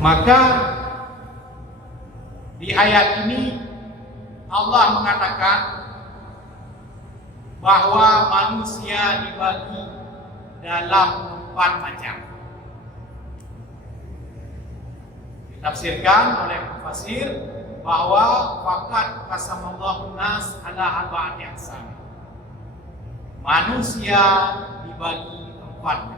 Maka di ayat ini Allah mengatakan bahwa manusia dibagi dalam 4 macam. Ditafsirkan oleh mufassir bahwa faqad qasamallahu nas ala arba'ati aqsam. Manusia dibagi 4 macam.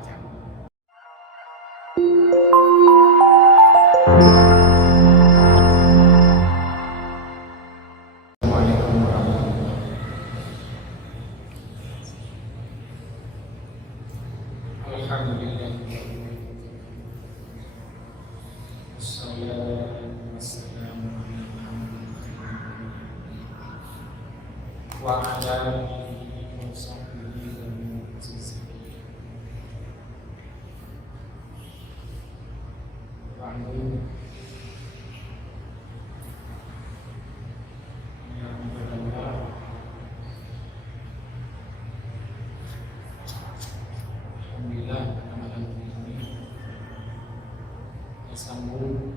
Sambung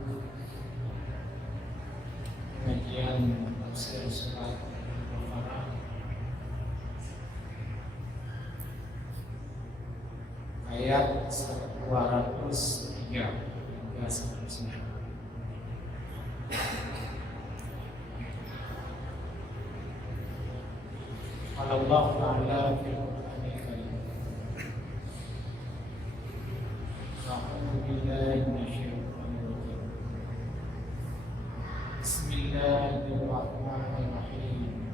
pengajian tafsir surat Al-Baqarah ayat 203 hingga seterusnya. Allah Ta'ala fil Qur'anil Karim. A'udzu billahi minasyaitonir rajim. Bismillahirrahmanirrahim.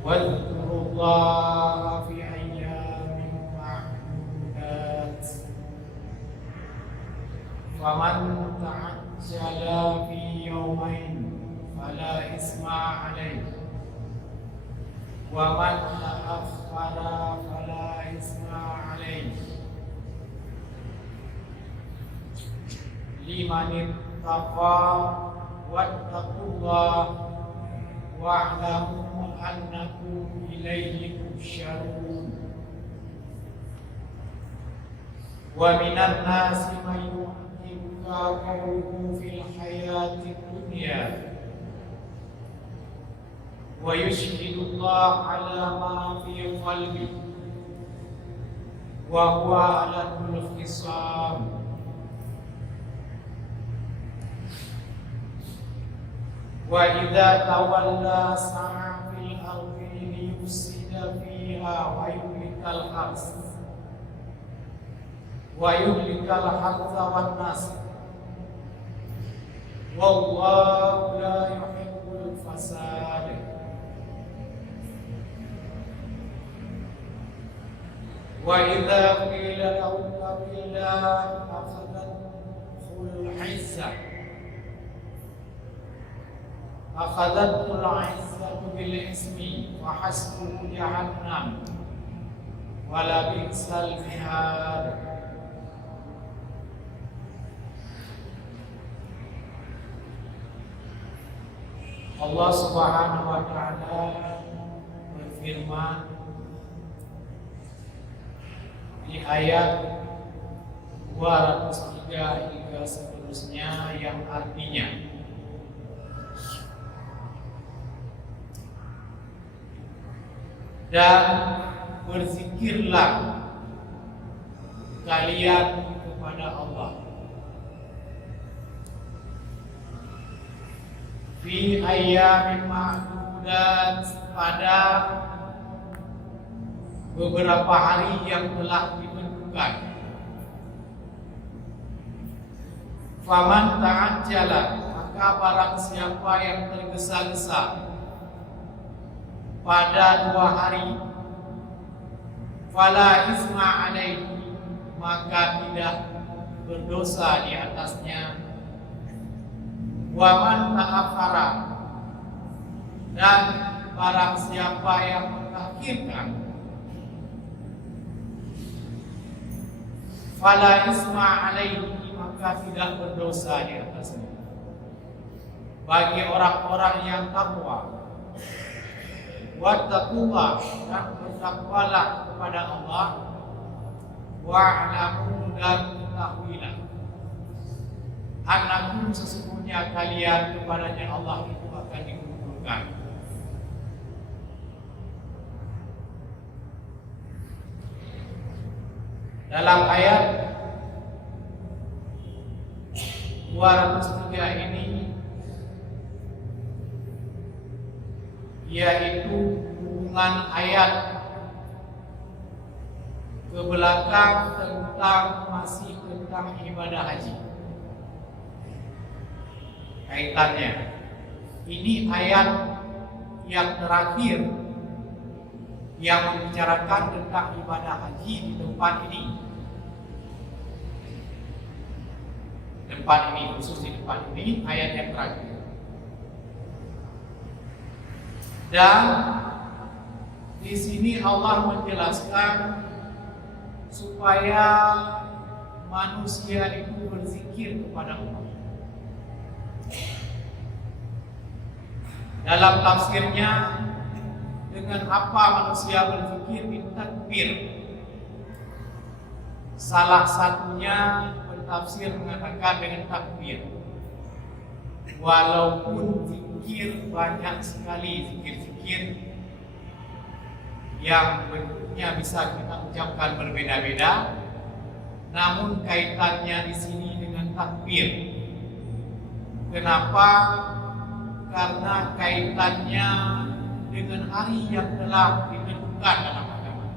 Wadhkurullaha fi ayyamin ma'dudat. Faman ta'ajjala fi yawmain fala isma 'alaihi. Wa man ta'akhkhara fala isma 'alaihi. Liman ittaqa wattaqullaha wa'lamu annakum ilayhi tuhsyarun. Wa minan nasi may yu'jibuka qawluhu fil hayatid dunya wa yushhidullaha ala ma fi qalbihi wa huwa aladul khisam. Wa idza tawalla sa'a fil ardi liyufsida fiha wa yuhlikal harsa wan nas wallahu la yuhibbul fasad. Wa idza qila lahu taqillaha akhadathul 'izzatu bil ismi wa hasbuhu jahannam wa la bi'sal mihad. Allah Subhanahu wa ta'ala berfirman di ayat 203 hingga seterusnya yang artinya dan berzikirlah kalian kepada Allah fi ayyamin ma'dudat, pada beberapa hari yang telah ditentukan. Faman ta'ajjala, maka barang siapa yang tergesa-gesa pada 2 hari, fala isma 'alaihi, maka tidak berdosa di atasnya. Wa man ta'akhkhara, dan barang siapa yang mengakhirkan, fala isma 'alaihi, maka tidak berdosa di atasnya. Bagi orang-orang yang takwa, wattaqullah, dan bertakwalah kepada Allah, wa'lamu, dan ketahuilah Annakum sesungguhnya kalian kepadanya Allah itu akan dikumpulkan. Dalam ayat 203 ini yaitu hubungan ayat ke belakang masih tentang ibadah haji. Kaitannya, ini ayat yang terakhir yang membicarakan tentang ibadah haji di tempat ini. Khusus di tempat ini, ayat yang terakhir. Dan di sini Allah menjelaskan supaya manusia itu berzikir kepada Allah. Dalam tafsirnya, dengan apa manusia berzikir? Takbir. Salah satunya tafsir mengatakan dengan takbir. Walaupun zikir banyak sekali zikir-zikir yang bentuknya bisa kita ucapkan berbeda-beda, namun kaitannya di sini dengan takbir. Kenapa? Karena kaitannya dengan hari yang telah ditentukan dalam agama,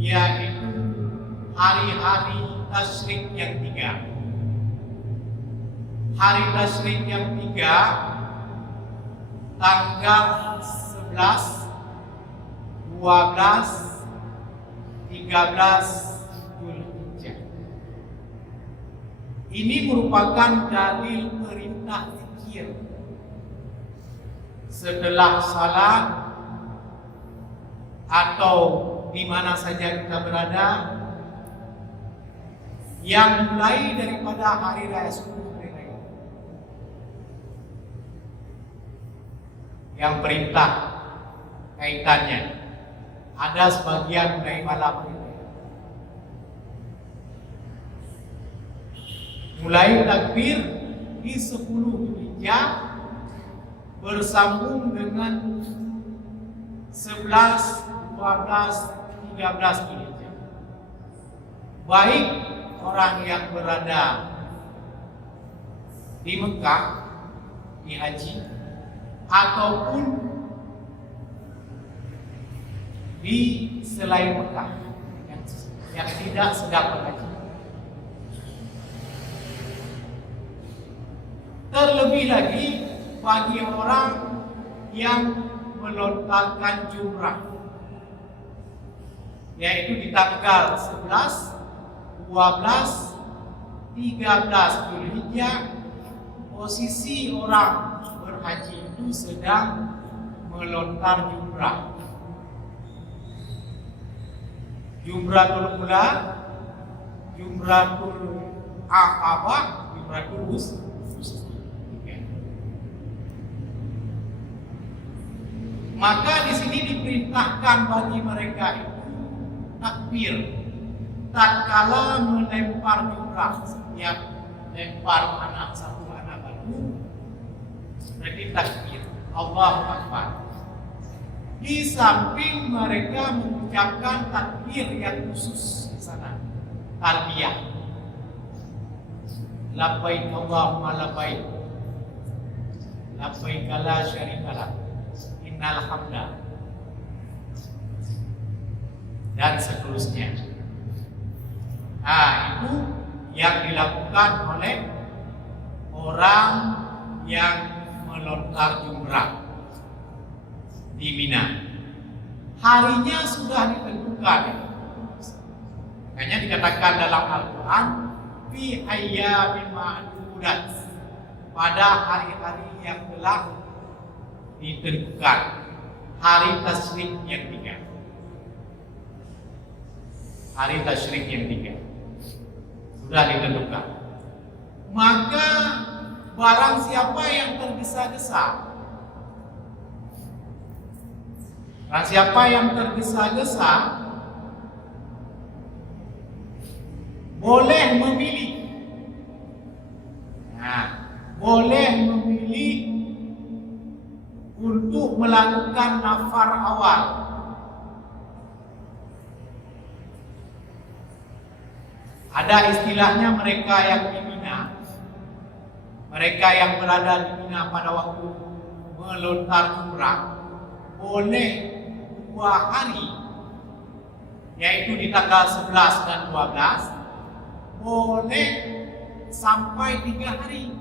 yaitu hari-hari tasyrik yang 3. Hari tasyrik yang 3 tanggal 11, 12, 13 Dzulhijjah. Ini merupakan dalil perintah zikir. Setelah salat atau di mana saja kita berada, yang mulai daripada hari raya subuh, yang perintah kaitannya ada sebagian mulai malam ini. Mulai takbir di 10 Dzulhijjah bersambung dengan 11, 12, 13 Dzulhijjah. Baik orang yang berada di Mekah di haji ataupun di selain Mekah yang tidak sedang berhaji. Terlebih lagi bagi orang yang melontarkan jumrah, yaitu di tanggal 11, 12, 13 Dzulhijjah, posisi orang berhaji itu sedang melontar jumrah. Jumratul Ula, Jumratul Aqabah, Jumratul Wusta. Maka di sini diperintahkan bagi mereka itu takbir. Tatkala melempar jumrah, setiap lempar satu anak baru, berarti takbir, Allahu Akbar. Di samping mereka mengucapkan takbir yang khusus di sana, talbiyah. Labbaik Allahumma labbaik, labbaik la syarika lak, innal hamda, dan seterusnya. Nah, itu yang dilakukan oleh orang yang melontar jumrah di Mina. Harinya sudah ditentukan. Makanya dikatakan dalam Al-Quran, fi ayyamin ma'dudat, pada hari-hari yang telah ditentukan, hari tasyrik yang 3. Hari tasyrik yang 3 sudah ditentukan. Maka barang siapa yang tergesa-gesa, barang siapa yang tergesa-gesa boleh memilih boleh memilih untuk melakukan nafar awal. Ada istilahnya mereka yang di Mina, mereka yang berada di Mina pada waktu melontar jumrah boleh 2 hari, yaitu di tanggal 11 dan 12, boleh sampai 3 hari.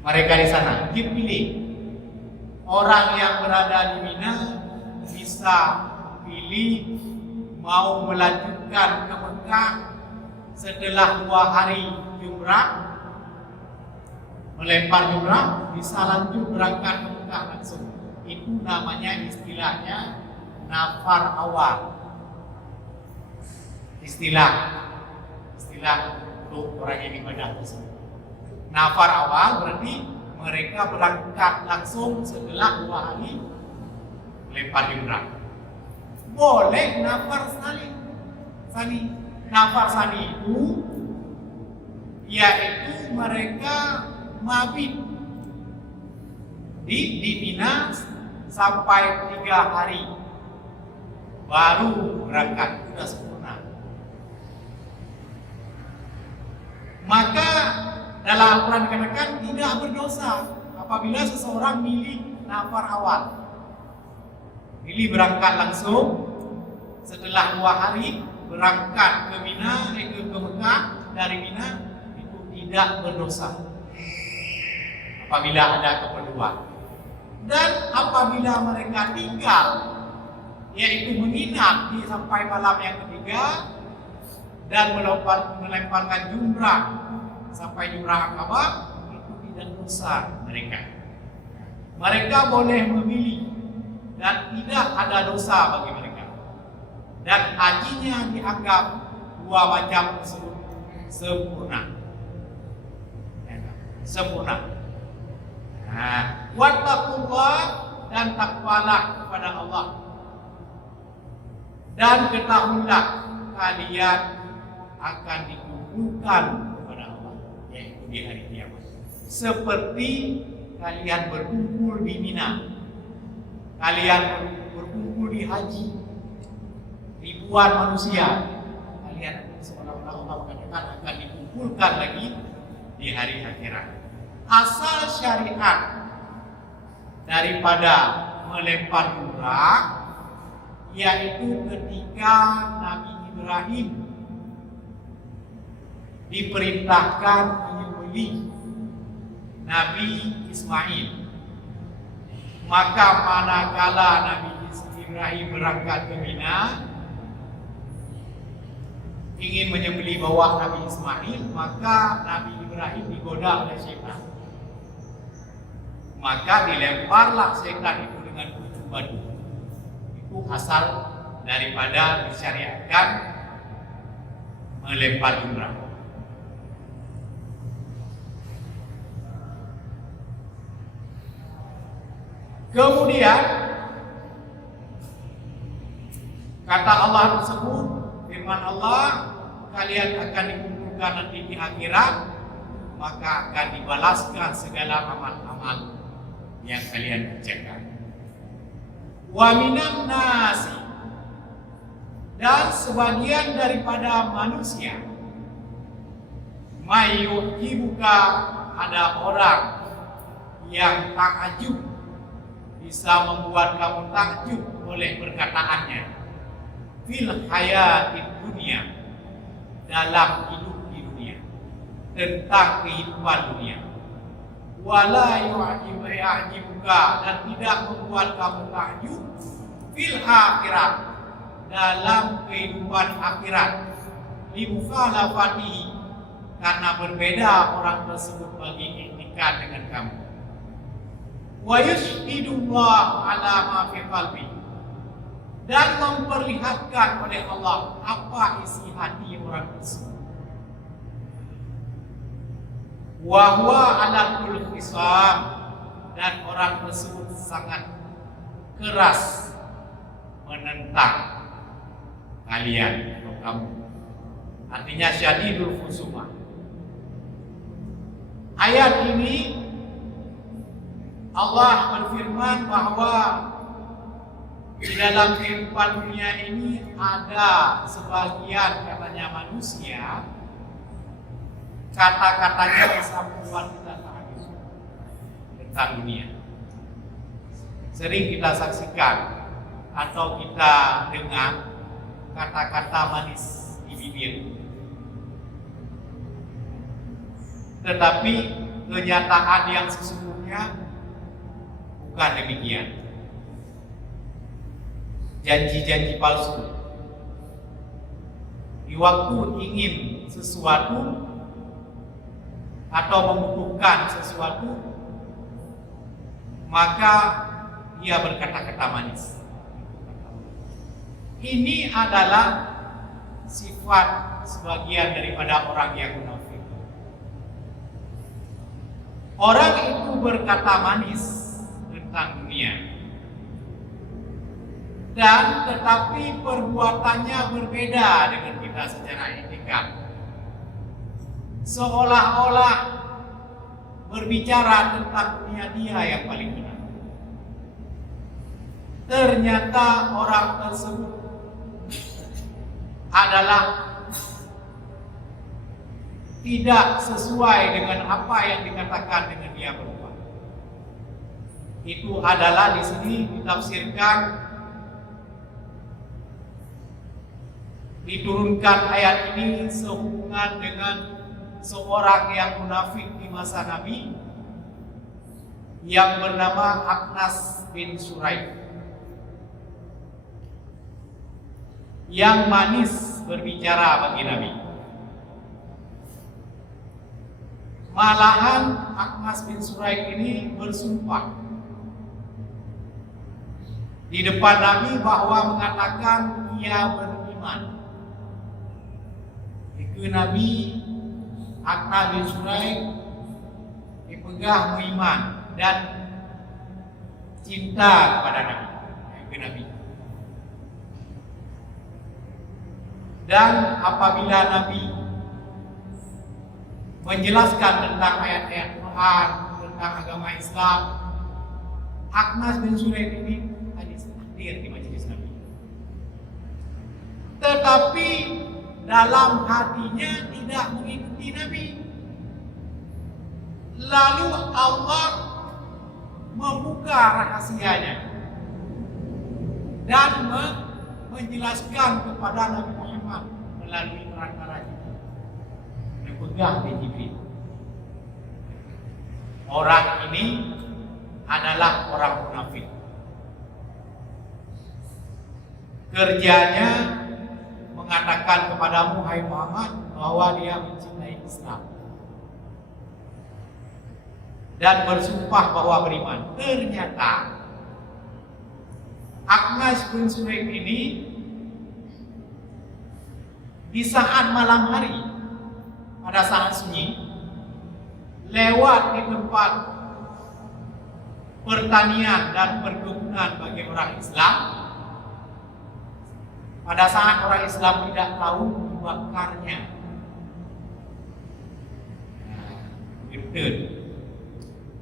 Mereka di sana dipilih. Orang yang berada di Mina bisa pilih mau melanjutkan ke Mekah setelah 2 hari jumrah, melempar jumrah, bisa lanjut berangkat ke Mekah langsung. Itu namanya istilahnya nafar awal. Istilah untuk orang yang ibadah tersebut. Nafar awal berarti mereka berangkat langsung setelah 2 hari melempar jumrah. Boleh nafar sani. Nafar sani itu yaitu mereka mabit di Mina sampai 3 hari baru berangkat, sudah sempurna. Maka dalam Al-Quran dikatakan tidak berdosa apabila seseorang milih nafar awal, milih berangkat langsung setelah 2 hari berangkat ke Mina, ke Mekah dari Mina, itu tidak berdosa apabila ada keperluan. Dan apabila mereka tinggal, yaitu menginap di sampai malam yang ketiga dan melemparkan jumrah sampai jumrah Akabah, itu tidak dosa mereka. Mereka boleh memilih dan tidak ada dosa bagi mereka. Dan hajinya dianggap 2 macam tersebut sempurna. Wattaqullah, dan takwalah kepada Allah. Dan ketahuilah kalian akan dikumpulkan kepada Allah, yaitu di hari kiamat. Seperti kalian berkumpul di Mina, kalian berkumpul di haji, ribuan manusia, kalian seolah-olah Allah mengatakan akan dikumpulkan lagi di hari akhirat. Asal syariat daripada melempar jumrah yaitu ketika Nabi Ibrahim diperintahkan menyembelih Nabi Ismail. Maka manakala Nabi Ibrahim berangkat ke Mina ingin menyembelih bawah Nabi Ismail, maka Nabi Ibrahim digoda oleh syaitan. Maka dilemparlah syaitan itu dengan ujung batu. Itu asal daripada disyariatkan melempar jumrah. Kemudian kata Allah tersebut, firman Allah, kalian akan dikumpulkan nanti di akhirat, maka akan dibalaskan segala amal-amal yang kalian kerjakan. Wa minan nasi, dan sebagian daripada manusia, mayyuhibuka, ada orang yang takjub, bisa membuat kamu takjub oleh perkataannya, fil hayatid dunia, dalam hidup di dunia, tentang kehidupan dunia. Wala yu'jibuka, dan tidak membuat kamu takjub fil akhirat, dalam kehidupan akhirat, limukhalafatihi, karena berbeda orang tersebut bagi iktikad dengan kamu. Wa yushhidullah ala ma fi qalbi, dan memperlihatkan oleh Allah apa isi hati orang tersebut. Wa huwa ala kulli khisam, dan orang tersebut sangat keras menentang kalian atau kamu. artinya syadidul khusumah. Ayat ini Allah berfirman bahwa di dalam kehidupan dunia ini ada sebagian katanya manusia, kata-katanya bisa membuat kita takut tentang dunia. Sering kita saksikan atau kita dengar kata-kata manis di bibir, tetapi kenyataan yang sesungguhnya bukan demikian. Janji-janji palsu. Di waktu ingin sesuatu atau membutuhkan sesuatu, maka dia berkata-kata manis. Ini adalah sifat sebagian daripada orang yang munafik. Orang itu berkata manis tentang dunia, dan tetapi perbuatannya berbeda dengan kita secara etika. Seolah-olah berbicara tentang dunia dia yang paling benar. Ternyata orang tersebut adalah tidak sesuai dengan apa yang dikatakan dengan dia berbuat. Itu adalah di sini ditafsirkan, diturunkan ayat ini sehubungan dengan seorang yang munafik di masa Nabi yang bernama Akhnas bin Suraik, yang manis berbicara bagi Nabi. Malahan Akhnas bin Suraik ini bersumpah di depan Nabi bahwa mengatakan ia beriman. Itu Nabi Akhnas bin Suraik dipegang beriman dan cinta kepada Nabi. Itu Nabi. Dan apabila Nabi menjelaskan tentang ayat-ayat Quran, tentang agama Islam, Akhnas bin Suraik ini hadir di majelis Nabi. Tetapi dalam hatinya tidak mengikuti Nabi. Lalu Allah membuka rahasianya dan menjelaskan kepada Nabi Muhammad melalui perantara Jibril, dipegang di Jibril. Orang ini adalah orang munafik. Kerjanya mengatakan kepadamu, hai Muhammad, bahwa dia mencintai Islam dan bersumpah bahwa beriman. Ternyata Akhnas bin Suraik ini di saat malam hari, pada saat sunyi, lewat di tempat pertanian dan perkebunan bagi orang Islam. Pada saat orang Islam tidak tahu, dibakarnya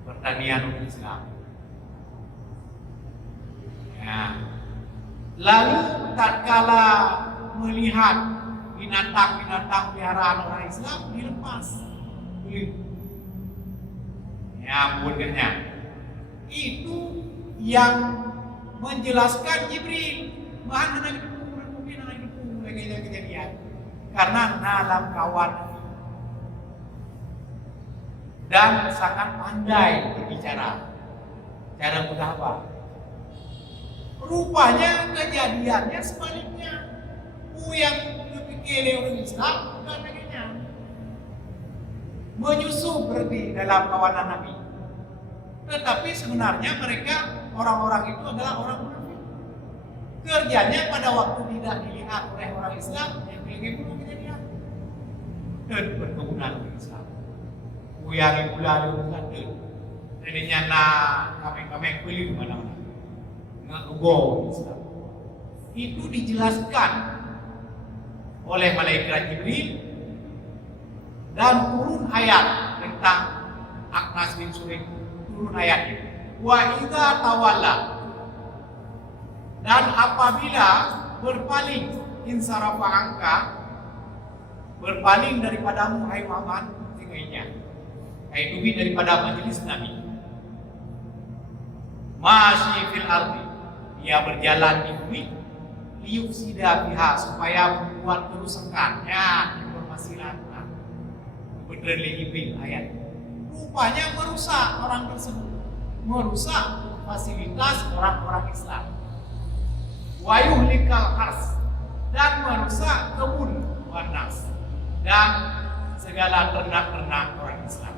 pertanian orang Islam. Lalu tatkala melihat binatang-binatang peliharaan orang Islam, dilepas. Ampun. Itu yang menjelaskan Jibril. Mana Nabi dukung kejadian. Karena dalam kawan dan sangat pandai berbicara. Cara mudah apa? Rupanya kejadiannya sebaliknya. Yang dipikir orang Islam bukan begini. Menyusup berarti dalam kawanan Nabi. Tetapi sebenarnya mereka orang-orang itu adalah orang munafik. Kerjanya pada waktu tidak dilihat oleh orang Islam, yang belum kejadian. Dan perkebunan orang Islam. Yang pula ada jadinya kami beli mana-mana. Ngago Islam. Itu dijelaskan oleh malaikat Jibril dan turun ayat tentang Akhnas bin Sulaim, turun ayat ini. Wa idza tawalla, dan apabila berpaling, insarafa angka, berpaling daripadamu hai Muhammad, tingainya hai dubi daripada majelis Nabi, masyi fil ardi, dia berjalan di bumi, liyufsida biha, supaya membuat kerusakan. Ya, informasi lantang beneran Jibril ayat. Rupanya merusak orang tersebut, merusak fasilitas orang-orang Islam. Wa yuhlikal hars, dan merusak kebun wanas dan segala ternak-ternak orang Islam.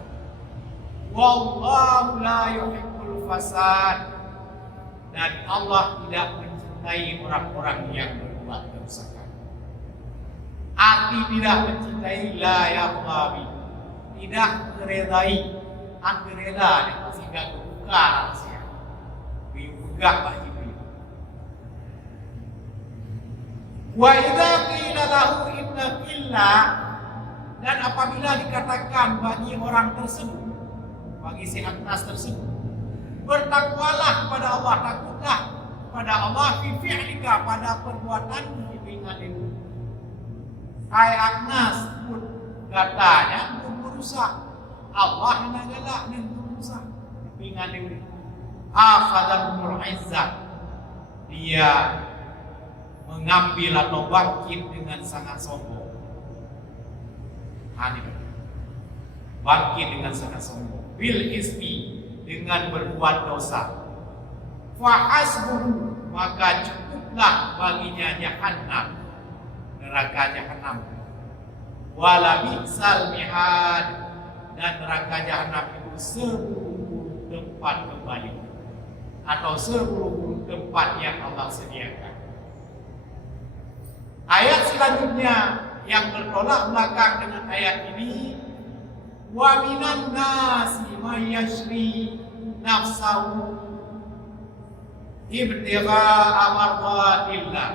Wallahu la yuhibbul fasad, dan Allah tidak mencintai orang-orang yang berbuat kerusakan. Arti tidak mencintai la yaqabi, tidak meredai, angereda yang masih gak kebuka rahasia. Biyugah Pak Jibril. Wa idza qila lahu ittaqillah, dan apabila dikatakan bagi orang tersebut, bagi si Akhnas tersebut, bertakwalah kepada Allah, takutlah kepada Allah, fi fi'lika, pada perbuatanmu, ibinadimu. Hai Akhnas, pun katanya pun merusak Allah nagala dan merusak ibinadimu. Akhadahumul izzah, dia mengambil atau bangkit dengan sangat sombong. Hadir, bangkit dengan sangat sombong. Bil ismi, dengan berbuat dosa. Fa hasbuhu, maka cukuplah baginya jahannam, neraka jahannam. Wala bi'sal mihad, dan neraka jahannam itu seburuk tempat kembali, atau seburuk tempat yang Allah sediakan. Ayat selanjutnya yang bertolak belakang dengan ayat ini, wa minan nasi may yashri nafsahu ibtigha'a mardatillah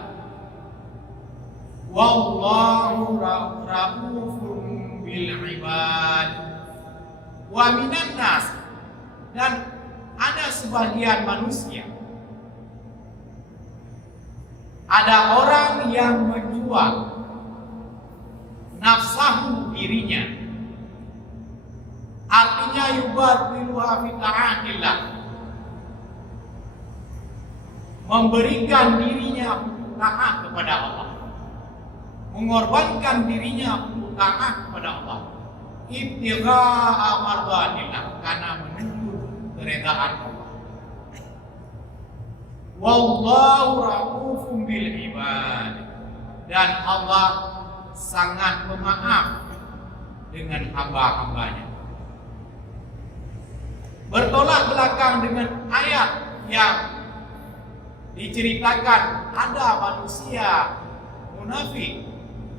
wallahu raufun bil ibad. Wa minan nas, dan ada sebagian manusia, ada orang yang menjual nafsahu, dirinya, artinya yubadhiluha fi ta'atillah, memberikan dirinya untuk taat kepada Allah, mengorbankan dirinya untuk taat kepada Allah, ibtigha'a mardatillah, karena menuntut keredaan Allah. Wallahu raufun bil ibad, dan Allah sangat pemaaf dengan hamba-hambanya. Bertolak belakang dengan ayat yang diceritakan ada manusia munafik,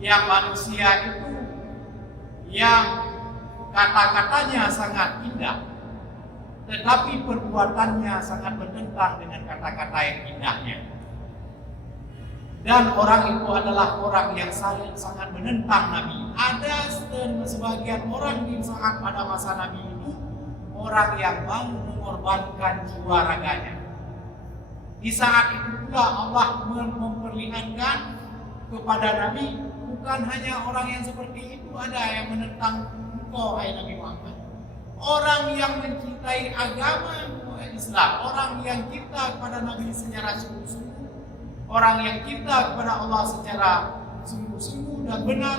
yang manusia itu yang kata-katanya sangat indah, tetapi perbuatannya sangat bertentang dengan kata-kata yang indahnya. Dan orang itu adalah orang yang sangat menentang Nabi. Ada sebagian orang di saat pada masa Nabi itu, orang yang mau mengorbankan jiwa raganya. Di saat itu pula Allah memperlihatkan kepada Nabi, bukan hanya orang yang seperti itu ada yang menentang engkau, hai Nabi Muhammad. Orang yang mencintai agama Islam, orang yang cinta kepada Nabi secara sungguh-sungguh, orang yang cinta kepada Allah secara sungguh-sungguh dan benar,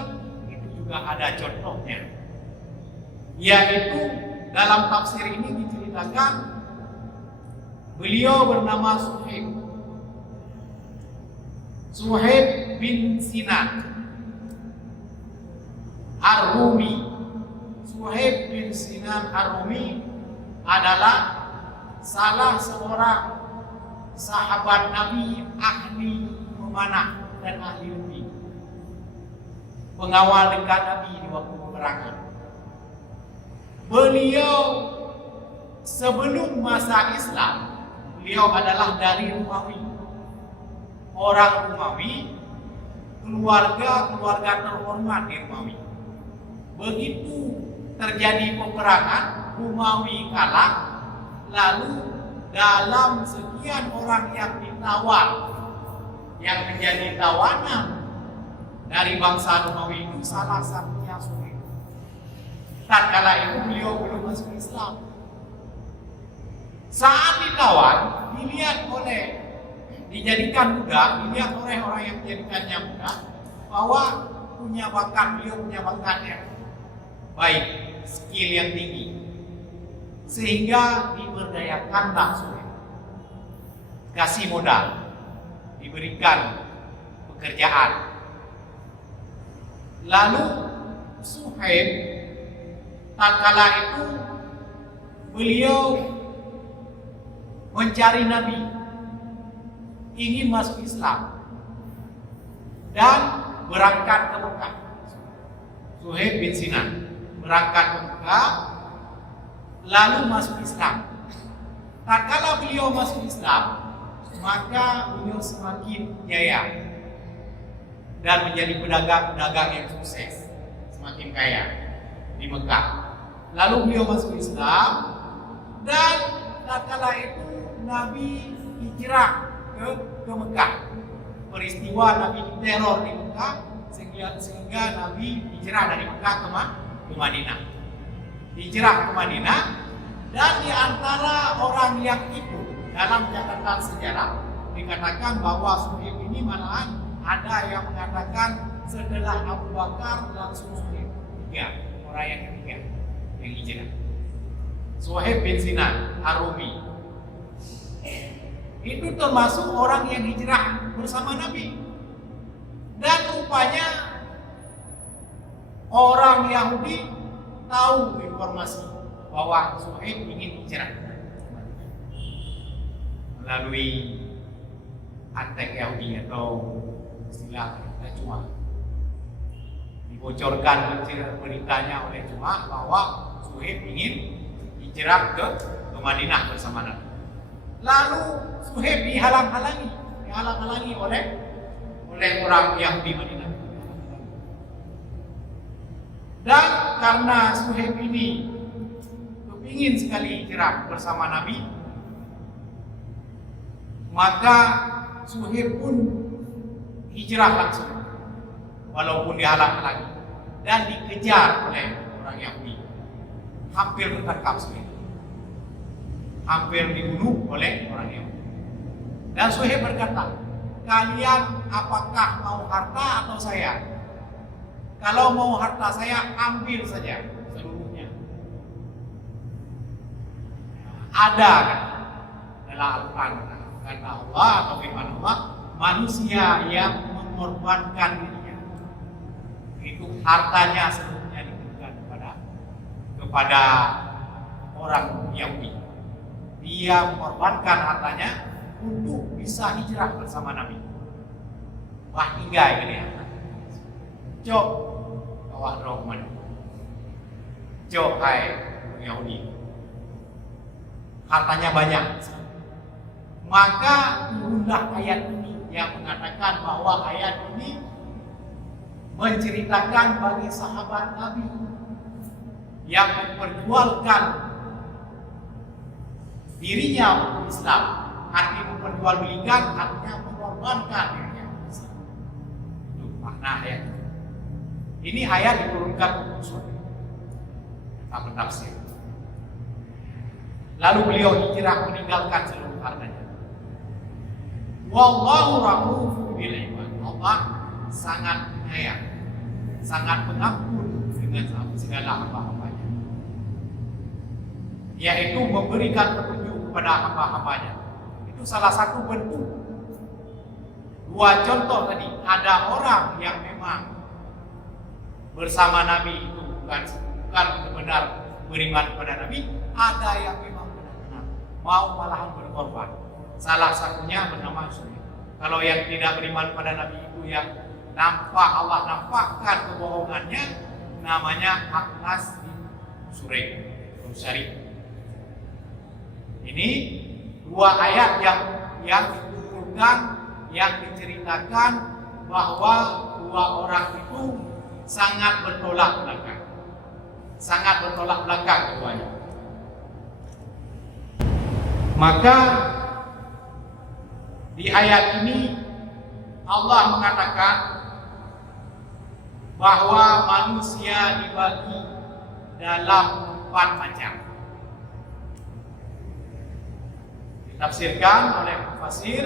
itu juga ada contohnya. Yaitu dalam tafsir ini diceritakan, beliau bernama Suhaib bin Sinan Ar-Rumi. Suhaib bin Sinan Ar-Rumi adalah salah seorang sahabat Nabi, ahli memanah dan ahli lebih, pengawal dekat Nabi di waktu peperangan. Beliau sebelum masa Islam, beliau adalah dari Romawi, orang Romawi, keluarga terhormat di Romawi. begitu terjadi peperangan, Romawi kalah, lalu dalam sekian orang yang ditawan, yang menjadi tawanan dari bangsa Romawi itu salah satunya Suhaib. Tatkala itu beliau belum masuk Islam. Saat ditawan, dijadikan budak, dilihat oleh orang yang menjadikannya budak, bahwa punya bakat, beliau punya bakat yang baik, skill yang tinggi, sehingga diberdayakanlah Suhaib, kasih modal, diberikan pekerjaan. Lalu Suhaib tatkala itu beliau mencari Nabi, ingin masuk Islam dan berangkat ke Mekah. Suhaib bin Sinan berangkat ke Mekah lalu masuk Islam. Tatkala beliau masuk Islam, maka beliau semakin jaya dan menjadi pedagang-pedagang yang sukses, semakin kaya di Mekah. Lalu beliau masuk Islam dan tatkala itu Nabi hijrah ke Mekah. Peristiwa Nabi diteror di Mekah sehingga Nabi hijrah dari Mekah ke Madinah. Hijrah ke Madinah, dan di antara orang yang ikut dalam catatan sejarah dikatakan bahwa Suhaib ini malahan ada yang mengatakan setelah Abu Bakar langsung Suhaib, orang yang ketiga yang hijrah. Suhaib bin Sinan Ar-Rumi itu termasuk orang yang hijrah bersama Nabi, dan rupanya orang Yahudi tahu informasi bahwa Suhaib ingin hijrah melalui antek Yahudi atau istilah cuma dibocorkan beritanya oleh cuma bahwa Suhaib ingin hijrah ke Madinah bersama Nabi. Lalu Suhaib dihalang-halangi oleh orang Yahudi Madinah. Dan karena Suhaib ini kepingin sekali hijrah bersama Nabi, maka Suhaib pun hijrah langsung walaupun dihalang-halangi dan dikejar oleh orang Yahudi. Hampir tertangkap Suhaib, hampir dibunuh oleh orang Yahudi. Dan Suhaib berkata, kalian apakah mau harta atau saya? Kalau mau harta saya, ambil saja seluruhnya. Ada dalam Al-Quran kata Allah atau firman Allah, manusia yang mengorbankan dirinya, itu hartanya seluruhnya diberikan kepada orang Yahudi. Dia mengorbankan hartanya untuk bisa hijrah bersama Nabi. Wah, hingga ini ya. Cok, awak Rahman. Cok, hai Yahudi. Hartanya banyak. Maka turunlah ayat ini yang mengatakan bahwa ayat ini menceritakan bagi sahabat Nabi yang memperjualkan dirinya untuk Islam. Arti memperjualbelikan artinya mengorbankan dirinya untuk Islam. Itu makna ayat ini. Ini ayat diturunkan untuk Suhaib. Tak tafsir. Lalu beliau hijrah meninggalkan seluruh hartanya. Wallahu rahufun bil ibad. Allah sangat penyayang, sangat pengampun dengan segala hamba-hambanya, yaitu memberikan petunjuk kepada hamba-hambanya. Itu salah satu bentuk. Dua contoh tadi, ada orang yang memang bersama Nabi itu bukan benar beriman kepada Nabi, ada yang memang benar-benar mau malahan berkorban. Salah satunya bernama Suhaib. Kalau yang tidak beriman pada Nabi itu yang nampak Allah nampakkan kebohongannya, namanya Akhnas bin Syarif. Ini dua ayat yang dikumpulkan, yang diceritakan bahwa dua orang itu sangat bertolak belakang. sangat bertolak belakang keduanya. Maka di ayat ini Allah mengatakan bahwa manusia dibagi dalam 4 macam. Ditafsirkan oleh mufassir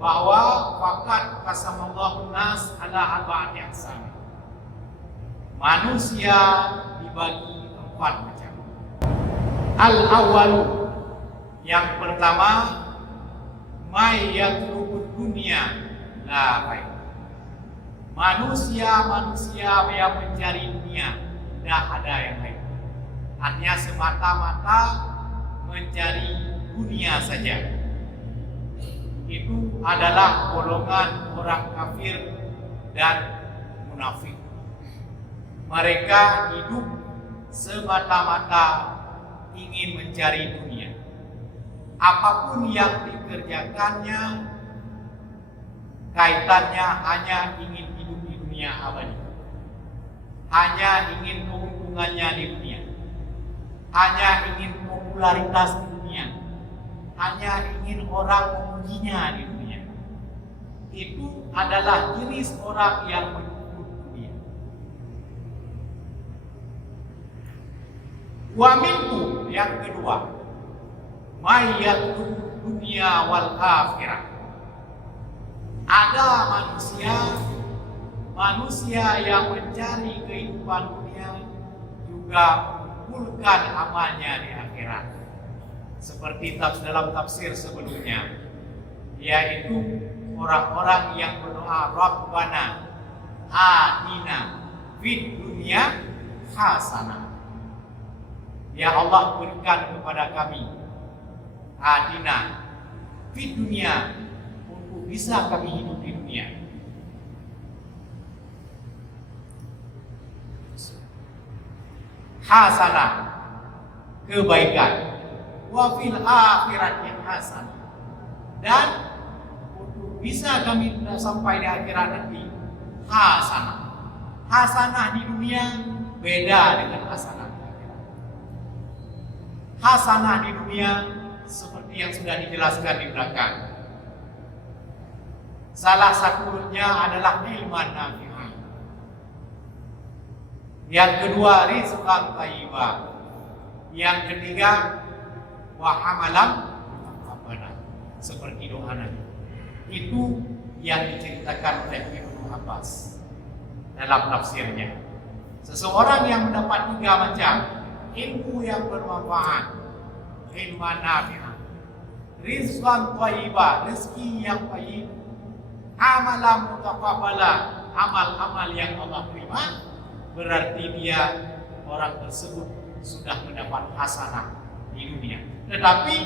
bahwa faqad qasamallahu nas ala arba'ati aqsam. Manusia dibagi 4 macam. Al-awwalu, yang pertama, may yatlubud dunya la baik. Manusia yang mencari dunia, tidak ada yang lain. Hanya semata-mata mencari dunia saja. Itu adalah golongan orang kafir dan munafik. Mereka hidup semata-mata ingin mencari dunia. Apapun yang dikerjakannya, kaitannya hanya ingin hidup di dunia abadi, hanya ingin keuntungannya di dunia, hanya ingin popularitas di dunia, hanya ingin orang memujinya di dunia. Itu adalah jenis orang yang menyebut dunia. Wa minhum, yang kedua, mayyatu dunia wal akhirah. Ada manusia yang mencari kehidupan dunia juga mengumpulkan amalnya di akhirat. Seperti dalam tafsir sebelumnya, yaitu orang-orang yang berdoa, Rabbana atina fid dunya hasanah. Ya Allah, berikan kepada kami atina fid dunya, untuk bisa kami hidup di dunia. Hasanah, kebaikan. Wa fil akhirati hasanah, dan untuk bisa kami sampai di akhirat nanti hasanah. Hasanah di dunia beda dengan hasanah di akhirat. Hasanah di dunia seperti yang sudah dijelaskan di belakang. Salah satunya adalah ilman nafi'ah. Yang kedua, rizqan thayyibah. Yang ketiga, wa amalan mutaqabbalan, seperti doa Nabi. Itu yang diceritakan oleh Ibnu Abbas dalam tafsirnya. Seseorang yang mendapat 3 macam ilmu yang bermanfaat, ilman nafi'ah, rizqan thayyibah, rezeki yang baik, amalan mutaqabbalah, amal-amal yang Allah terima, berarti dia, orang tersebut sudah mendapat hasanah di dunia. Tetapi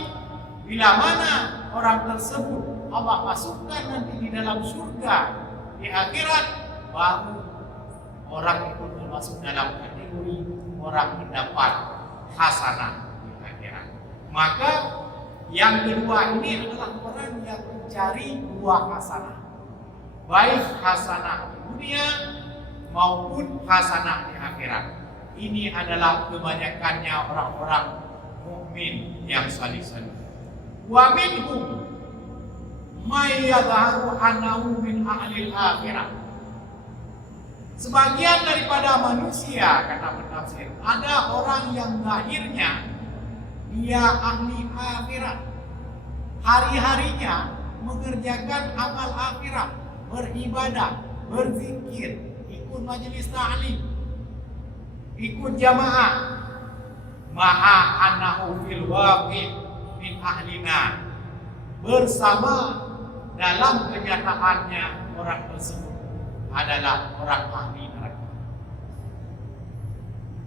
bila mana orang tersebut Allah masukkan nanti di dalam surga di akhirat, baru orang itu termasuk dalam kategori orang mendapat hasanah di akhirat. Maka yang kedua ini adalah orang yang mencari 2 hasanah, baik hasanah di dunia maupun hasanah di akhirat. Ini adalah kebanyakannya orang-orang mukmin yang salih-salih. Wa minhum may yadharu annahu min ahlil akhirah. Sebagian daripada manusia, kata penafsir, ada orang yang lahirnya dia ahli akhirat. Hari-harinya mengerjakan amal akhirat, beribadah, berzikir, ikut majelis ta'lim, ikut jamaah, ma'a annahu fil waqi' min ahlina, bersama dalam kenyataannya orang tersebut adalah orang ahli neraka.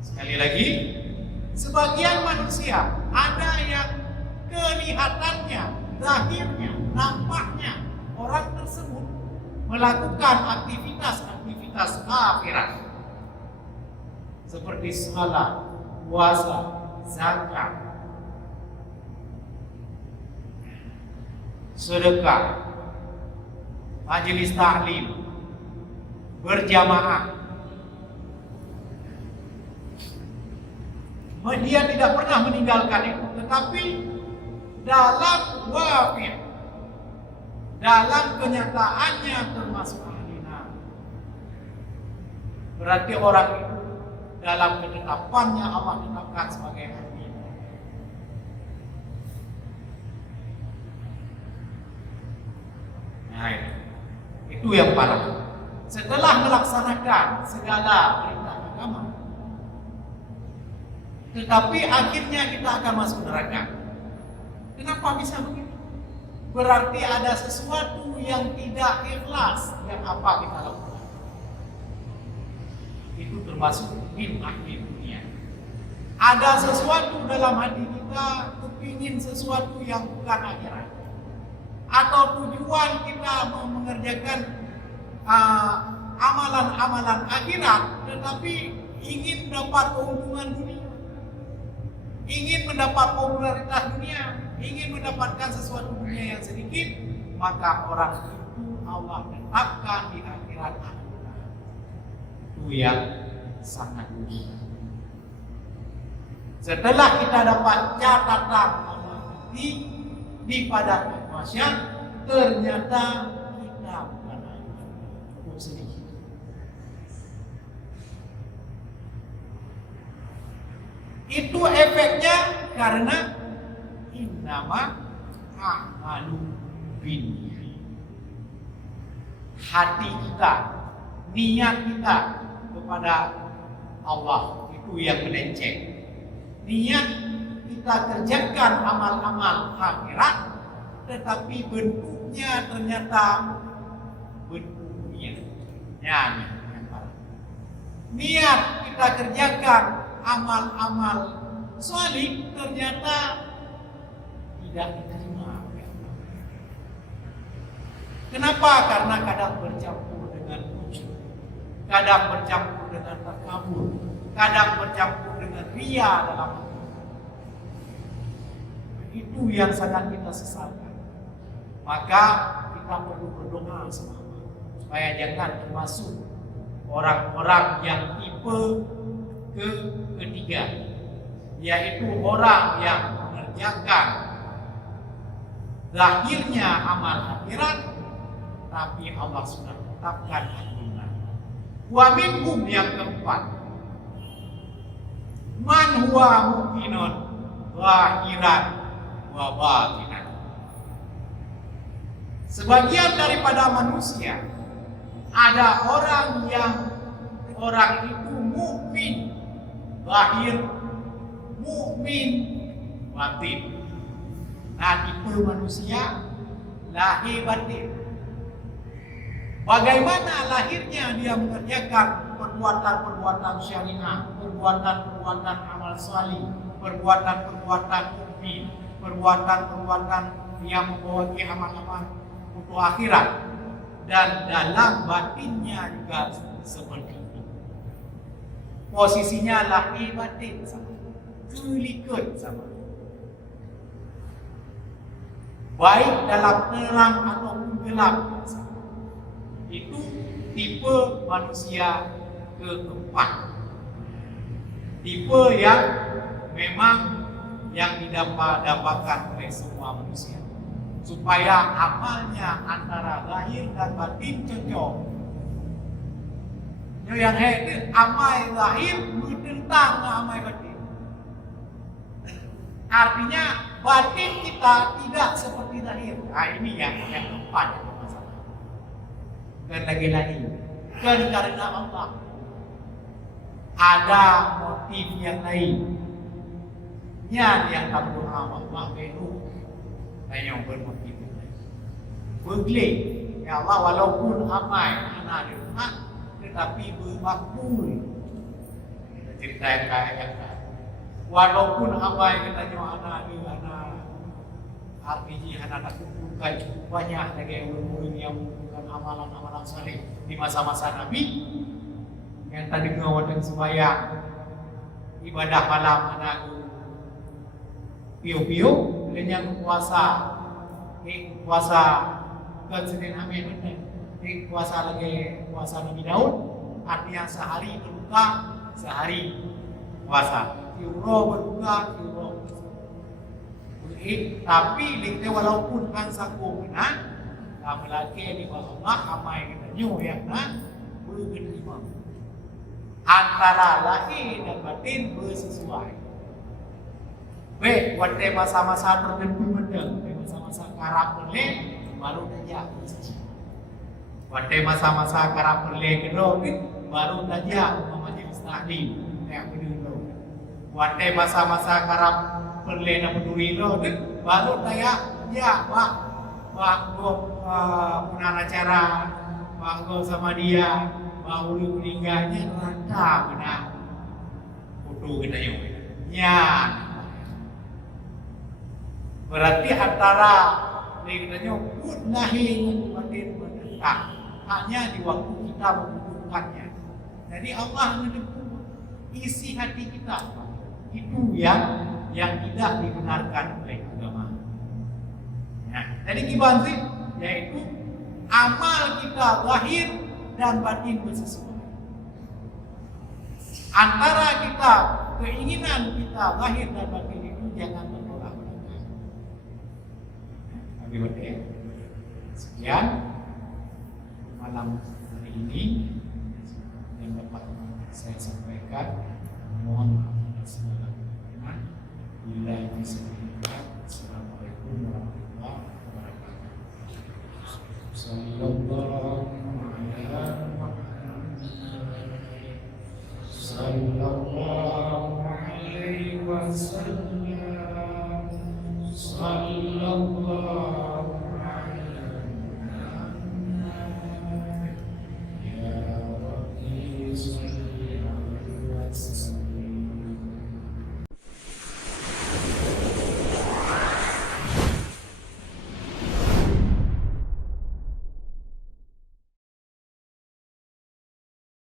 Sekali lagi, sebagian manusia ada yang kelihatannya, zahirnya, nampaknya orang tersebut melakukan aktivitas akhirat seperti salat, puasa, zakat, sedekah, majelis ta'lim, berjamaah. Dia tidak pernah meninggalkan itu, tetapi dalam wafid, dalam kenyataannya termasuk ahli neraka. Berarti orang itu dalam ketetapannya Allah tetapkan sebagai ahli neraka. Nah, itu yang parah. Setelah melaksanakan segala perintah agama, tetapi akhirnya kita akan masuk neraka. Kenapa bisa begitu? Berarti ada sesuatu yang tidak ikhlas yang apa kita lakukan. Itu termasuk min ahli dunia. Ada sesuatu dalam hati kita kepingin sesuatu yang bukan akhirat, atau tujuan kita mau mengerjakan amalan-amalan akhirat, tetapi ingin mendapat keuntungan dunia, ingin mendapat popularitas dunia, ingin mendapatkan sesuatu dunia yang sedikit, maka orang itu Allah tetapkan di akhirat. Itu yang sangat mulia. Setelah kita dapat catatan Allah di padang mahsyar, ternyata kita bukan cukup sedikit. Itu efeknya karena innama a'malu binniyat. Hati kita, niat kita kepada Allah itu yang melenceng. Niat kita kerjakan amal-amal akhirat, tetapi bentuknya ternyata bentuk dunia. Niat kita kerjakan amal-amal salih, ternyata tidak diterima. Kenapa? Karena kadang bercampur dengan ujub, kadang bercampur dengan takabur, kadang bercampur dengan riya dalam hati. Itu yang sangat kita sesalkan. Maka kita perlu berdoa sama Allah supaya jangan termasuk orang-orang yang tipe ketiga, yaitu orang yang mengerjakan lahirnya amal akhirat, tapi Allah sudah tetapkan ahlinya. Wa minhum yang keempat, man huwa mu'minun zahiran wa batinan. Sebagian daripada manusia ada orang yang orang itu mukmin zahir, mukmin batin. Nah, tipe manusia lahir batin. Bagaimana lahirnya dia mengerjakan perbuatan-perbuatan syariah, perbuatan-perbuatan amal salih, perbuatan-perbuatan mukmin, perbuatan-perbuatan yang membawa amal-amal untuk akhirat, dan dalam batinnya juga seperti itu. Posisinya lahir batin sama, kelikut sama. Baik dalam terang ataupun gelap sama. Itu tipe manusia keempat. Tipe yang memang yang didapatkan oleh semua manusia, supaya amalnya antara lahir dan batin cocok. Yang itu amal lahir bertentang dengan amal batin. Artinya batin kita tidak seperti lahir. Nah, ini yang keempat masalah. Dan lagi-lagi, kan karena Allah ada motif yang lain. Yang takut Allah beru, hanya bermotif lain. Bergelik, ya Allah, walaupun amai anak di rumah, tetapi bermakmul. Kita cerita yang kayak walaupun amai katanya anak di anak RPG, anak kumpulkan cukup banyak lagi orang-orang yang membutuhkan amalan-amalan saleh di masa-masa Nabi. Yang tadi ngawadan sembahyang ibadah malam anak piu-piu dengan puasa ke Senin Amin, puasa lagi puasa Nabi Daud, artinya sehari berbuka, sehari puasa. Tiuro berbuka, tiuro. Tapi likte walaupun ansa kumena, lama lagi di bawah Allah amai kita nyu yang bergenima. Antara lahir dan batin bersesuai. Wate masa-masa tertentu bedeng, masa-masa karap pelek baru saja bersesuai. Wate masa-masa karap pelek kedua baru saja majelis taklim yang berdua. Wate masa-masa karap pelek dan berdua baru saja ya waktu punana acara waktu sama dia baru meninggalnya rata benar kudu kita yuk ya berarti antara kita pun nahi batin menentang hanya di waktu kita membutuhkannya. Jadi Allah mendukung isi hati kita itu yang tidak dibenarkan oleh agama. Nah, jadi gimana sih? Yaitu amal kita lahir dan batin bersesuaian. Antara kita keinginan kita lahir dan batin itu jangan bertolak belakang. Habis itu sekian malam hari ini yang dapat saya sampaikan. Mohon maaf atas segala kekurangan. Bila Assalamualaikum warahmatullahi wabarakatuh. Sallallahu alaihi wasallam. Sallallahu alaihi wasallam. Ya Rabbi